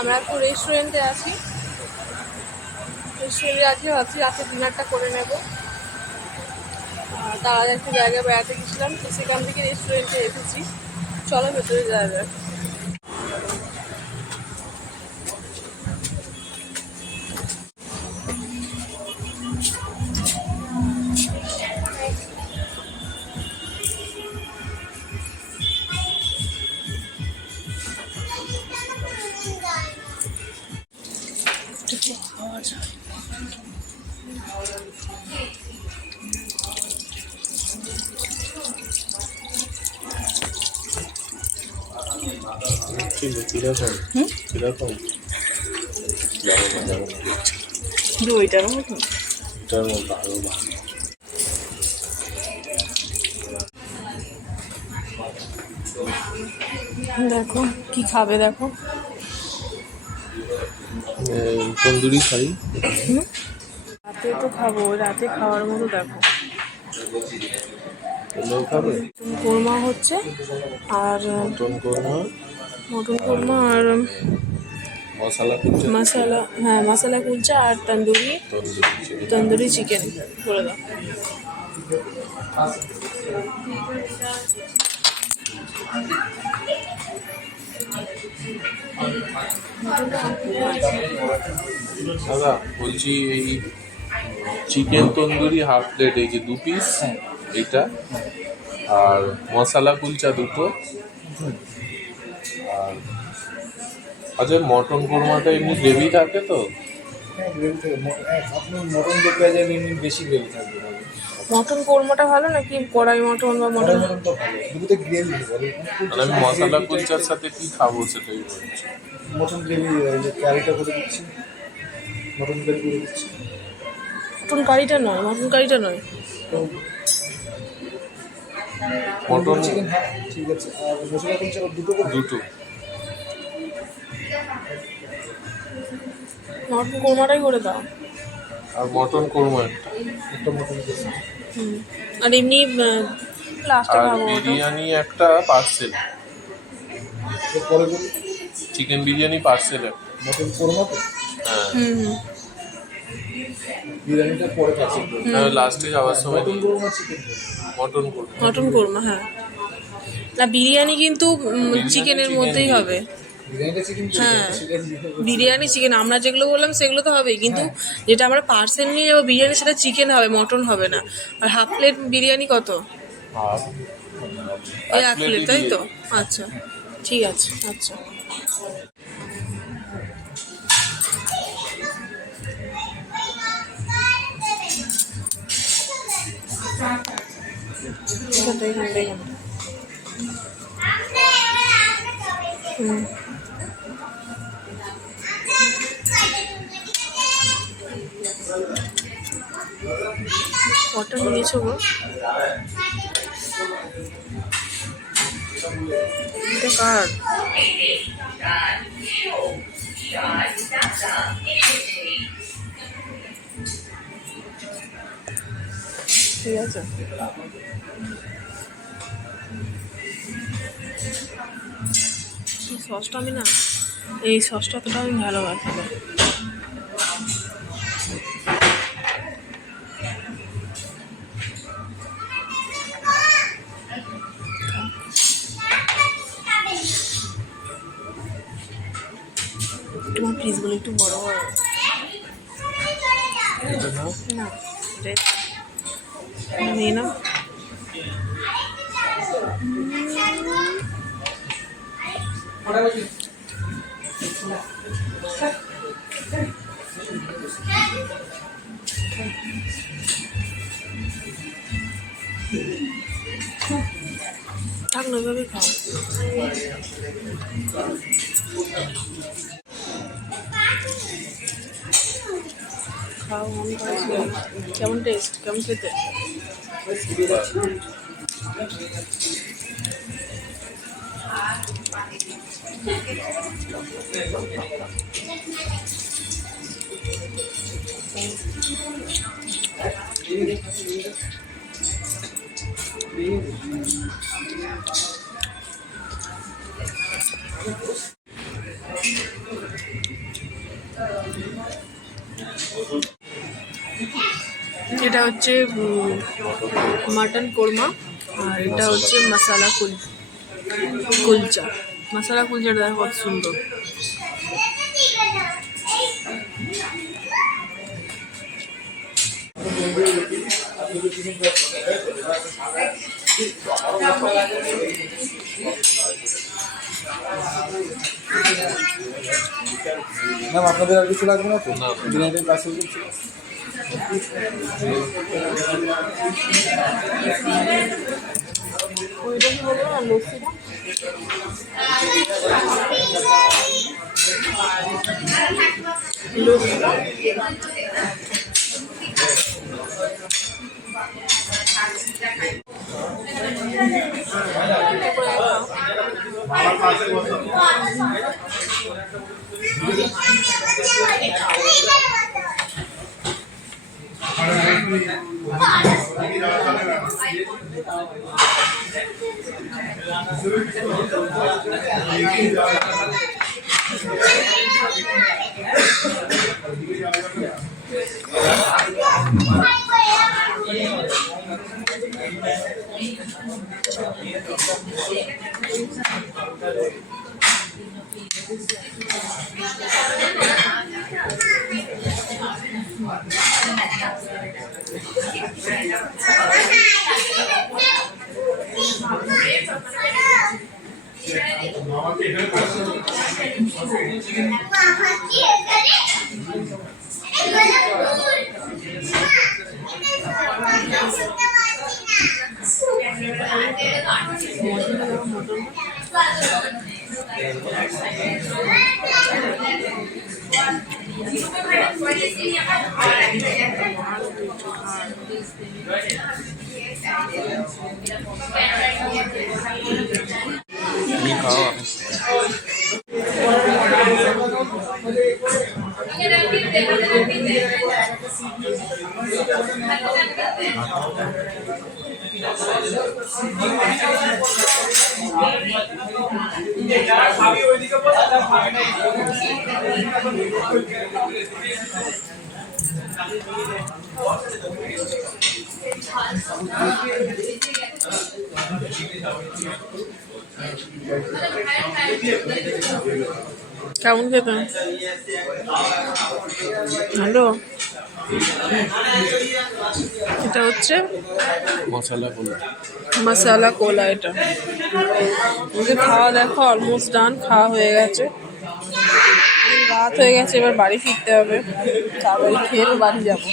আমরা এখন রেস্টুরেন্টে আছি। ভাবছি রাতে ডিনারটা করে নেব। তার আগে একটা জায়গায় বেড়াতে গেছিলাম, তো সেখান থেকে রেস্টুরেন্টে এসেছি। চলো ভেতরে যাওয়া যাক। ওইটার মতো দেখো কি খাবে, দেখো তন্দুরি খাই। রাতে তো খাবো, রাতে খাওয়ার মতো দেখো কোরমা হচ্ছে, আর মটন কোরমা আর মশলা, হ্যাঁ মশলা কুলচা আর তন্দুরি চিকেন করে দাও। দাদা বলছি এই চিকেন তন্দুরি হাফ প্লেট, এই যে 2 পিস এইটা, আর মশলা কুলচা 2টো, আর আচ্ছা মটন কোরমাটা এমনি গ্রেভি থাকে তো? বেশি গ্রেভি থাকবে। মটন কোরমাটা ভালো নাকি কড়াই মটন বা মটন? তো ভালো, দুটোতে গ্রেভি হবে। আমি মশলা কুলচার সাথে কি খাবো সেটাই বলছি। মটন গ্রেভি কারিটা করে দিচ্ছি, মটন কারি করে দিচ্ছি। মটন কারিটা নয় মটন চিকেন, হ্যাঁ ঠিক আছে। আর মশলা কুলচা দুটো। মটন কোরমাটাই করে দাও। আর মটন কোরমা একটা মটন কষা। আর এমনি লাস্টে আর খাবো বিরিয়ানি একটা পার্সেল, পরে বলি। Chicken biryani parcel. Mutton korma তো, হ্যাঁ বিরিয়ানিটা পরে খাচ্ছি। লাস্টে যাওয়ার সময় mutton korma chicken, mutton korma. হ্যাঁ না, বিরিয়ানি কিন্তু চিকেনের মধ্যেই হবে। বিরিয়ানিটা চিকেন, হ্যাঁ বিরিয়ানি চিকেন, আমরা যেগুলো বললাম সেগুলো তো হবেই, কিন্তু যেটা আমরা পার্সেল নিয়ে যাবো বিরিয়ানি সেটা চিকেন হবে, মটন হবে না। আর হাফ প্লেট বিরিয়ানি কত? এই 1 প্লেট, তাই তো? আচ্ছা ঠিক আছে। আচ্ছা দেখুন কটা নিয়েছো গো? এটা কার? ঠিক আছে। সসটা আমি না, এই সসটা অতটা আমি ভালোবাসি না। তোমার পিসগুলো একটু বড় বড় না, নিয়ে নাও। থাক না, এভাবে খাও। খাও, আমি কেমন টেস্ট, কেমন খেতে? এটা হচ্ছে মাটন কোরমা, আর এটা হচ্ছে মশালা কুলচা। মশালা কুলচাটা দেখো কত সুন্দর। ম্যাম আপনাদের আর কিছু লাগবে না তো? না। বিরিয়ানির পার্সেল করছি। ওইটা কি বলবো না, লস্যিটা তুমি খাও। কেমন খেতে? হ্যালো, এটা হচ্ছে মশালা কোলা। এটা ওদের খাওয়া দেখো অলমোস্ট ডান, খাওয়া হয়ে গেছে, রাত হয়ে গেছে, এবার বাড়ি ফিরতে হবে, তারপরে খেয়ে বাড়ি যাবো।